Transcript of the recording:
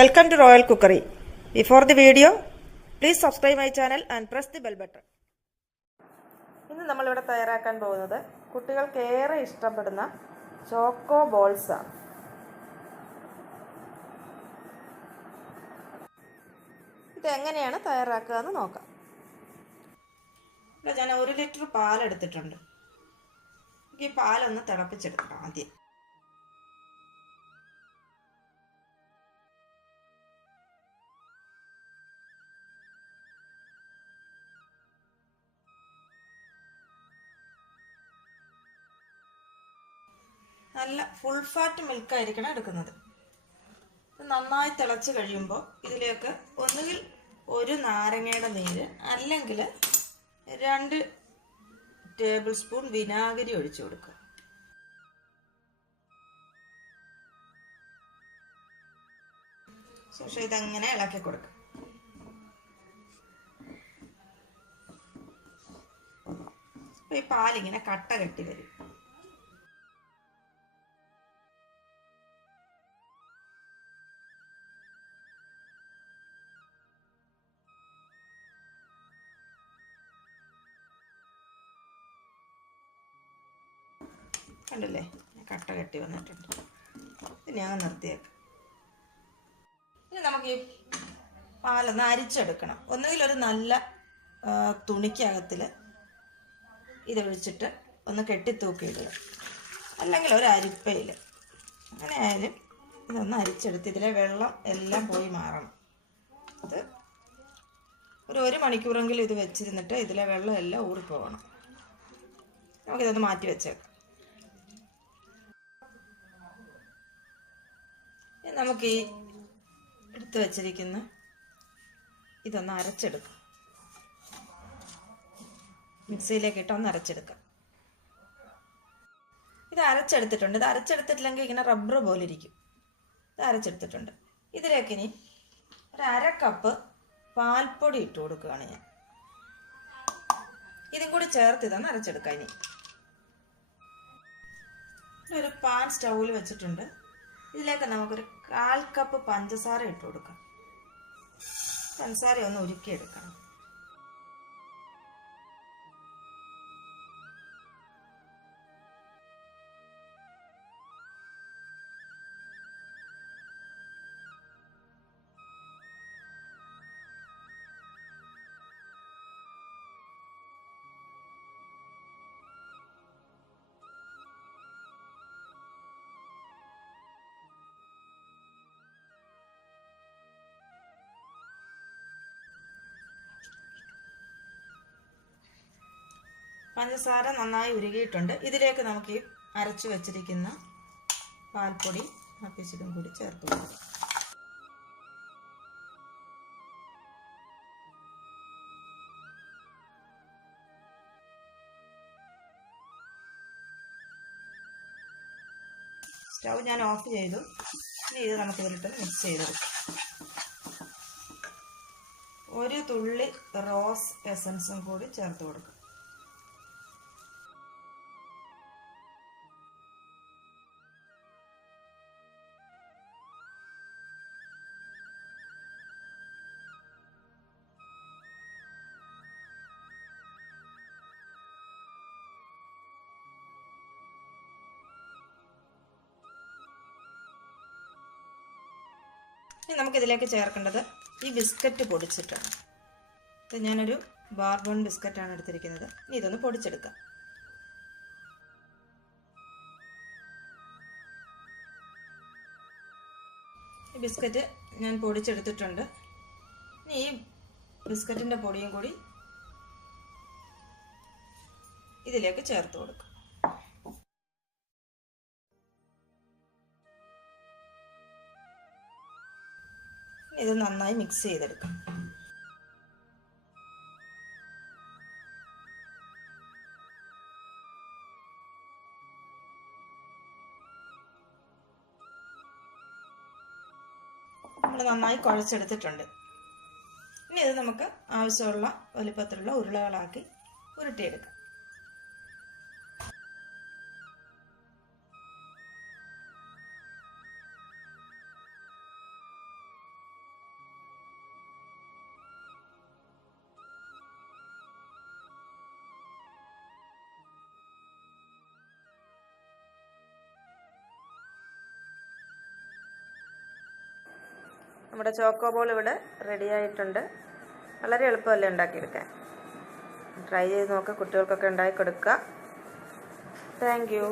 Welcome to Royal Cookery. Before the video, please subscribe my channel and press the bell button. ഇന്ന് നമ്മൾ ഇവിടെ തയ്യാറാക്കാൻ പോകുന്നത് കുട്ടികൾക്ക് ഏറെ ഇഷ്ടപ്പെടുന്ന ചോക്കോ ബോൾസ് ആണ്. ഇത് എങ്ങനെയാണ് തയ്യാറാക്കുക എന്ന് നോക്കാം. ഇവിടെ ഞാൻ 1 ലിറ്റർ പാൽ എടുത്തിട്ടുണ്ട്. ഈ പാലൊന്ന് തിളപ്പിച്ചെടുക്കണം ആദ്യം. നല്ല ഫുൾ ഫാറ്റ് മിൽക്ക് ആയിരിക്കണം എടുക്കുന്നത്. നന്നായി തിളച്ച് കഴിയുമ്പോൾ ഇതിലേക്ക് ഒന്നുകിൽ ഒരു നാരങ്ങയുടെ നീര് അല്ലെങ്കിൽ 2 ടേബിൾ സ്പൂൺ വിനാഗിരി ഒഴിച്ചു കൊടുക്കുക. ശേഷം ഇതങ്ങനെ ഇളക്കി കൊടുക്കുക. ഈ പാലിങ്ങനെ കട്ട കെട്ടി വരും. കണ്ടില്ലേ, കട്ട കെട്ടി വന്നിട്ടുണ്ട്. ഇനി അങ്ങ് നിർത്തിയേക്കാം. ഇനി നമുക്ക് ഈ പാലൊന്ന് അരിച്ചെടുക്കണം. ഒന്നുകിൽ ഒരു നല്ല തുണിക്കകത്തിൽ ഇതൊഴിച്ചിട്ട് ഒന്ന് കെട്ടിത്തൂക്കിയിടുക, അല്ലെങ്കിൽ ഒരു അരിപ്പയിൽ, അങ്ങനെ ആയാലും ഇതൊന്ന് അരിച്ചെടുത്ത് ഇതിലെ വെള്ളം എല്ലാം പോയി മാറണം. അത് ഒരു 1 മണിക്കൂറെങ്കിലും ഇത് വെച്ചിരുന്നിട്ട് ഇതിലെ വെള്ളം എല്ലാം ഊറിപ്പോകണം. നമുക്കിതൊന്ന് മാറ്റി വെച്ചേക്കാം. നമുക്ക് ഈ എടുത്ത് വച്ചിരിക്കുന്ന ഇതൊന്ന് അരച്ചെടുക്കാം. മിക്സിയിലേക്ക് ഇട്ട് ഒന്ന് അരച്ചെടുക്കാം. ഇത് അരച്ചെടുത്തിട്ടുണ്ട്. ഇത് അരച്ചെടുത്തിട്ടില്ലെങ്കിൽ ഇങ്ങനെ റബ്ബർ പോലെ ഇരിക്കും. ഇത് അരച്ചെടുത്തിട്ടുണ്ട്. ഇതിലേക്ക് ഇനി ഒരു 1/2 കപ്പ് പാൽപ്പൊടി ഇട്ട് കൊടുക്കുകയാണ് ഞാൻ. ഇതും കൂടി ചേർത്ത് ഇതൊന്ന് അരച്ചെടുക്കാം. ഇനി ഒരു പാൻ സ്റ്റൗവിൽ വെച്ചിട്ടുണ്ട്. ഇതിലേക്ക് നമുക്കൊരു 1/4 കപ്പ് പഞ്ചസാര ഇട്ട് കൊടുക്കാം. പഞ്ചസാര ഒന്ന് ഉരുക്കിയെടുക്കണം. പഞ്ചസാര നന്നായി ഉരുകിയിട്ടുണ്ട്. ഇതിലേക്ക് നമുക്ക് ഈ അരച്ചു വെച്ചിരിക്കുന്ന പാൽപ്പൊടി ആവശ്യത്തിനും കൂടി ചേർത്ത് കൊടുക്കാം. സ്റ്റൗ ഞാൻ ഓഫ് ചെയ്തു. ഇനി ഇത് നമുക്ക് ഇതിലിട്ട് മിക്സ് ചെയ്തെടുക്കാം. ഒരു തുള്ളി റോസ് എസൻസും കൂടി ചേർത്ത് കൊടുക്കാം. ഇനി നമുക്കിതിലേക്ക് ചേർക്കേണ്ടത് ഈ ബിസ്ക്കറ്റ് പൊടിച്ചിട്ടാണ്. ഇത് ഞാനൊരു ബാർബൺ ബിസ്ക്കറ്റാണ് എടുത്തിരിക്കുന്നത്. ഇനി ഇതൊന്ന് പൊടിച്ചെടുക്കാം. ഈ ബിസ്ക്കറ്റ് ഞാൻ പൊടിച്ചെടുത്തിട്ടുണ്ട്. ഇനി ഈ ബിസ്ക്കറ്റിൻ്റെ പൊടിയും കൂടി ഇതിലേക്ക് ചേർത്ത് കൊടുക്കാം. ഇത് നന്നായി മിക്സ് ചെയ്തെടുക്കാം. നമ്മൾ നന്നായി കുഴച്ചെടുത്തിട്ടുണ്ട്. ഇനി ഇത് നമുക്ക് ആവശ്യമുള്ള വലുപ്പത്തിലുള്ള ഉരുളകളാക്കി ഉരുട്ടിയെടുക്കാം. നമ്മുടെ ചോക്കോ ബോൾ ഇവിടെ റെഡി ആയിട്ടുണ്ട്. വളരെ എളുപ്പമല്ലേ ഉണ്ടാക്കിയെടുക്കാൻ. ട്രൈ ചെയ്ത് നോക്കുക, കുട്ടികൾക്കൊക്കെ ഉണ്ടാക്കി കൊടുക്കുക. Thank you.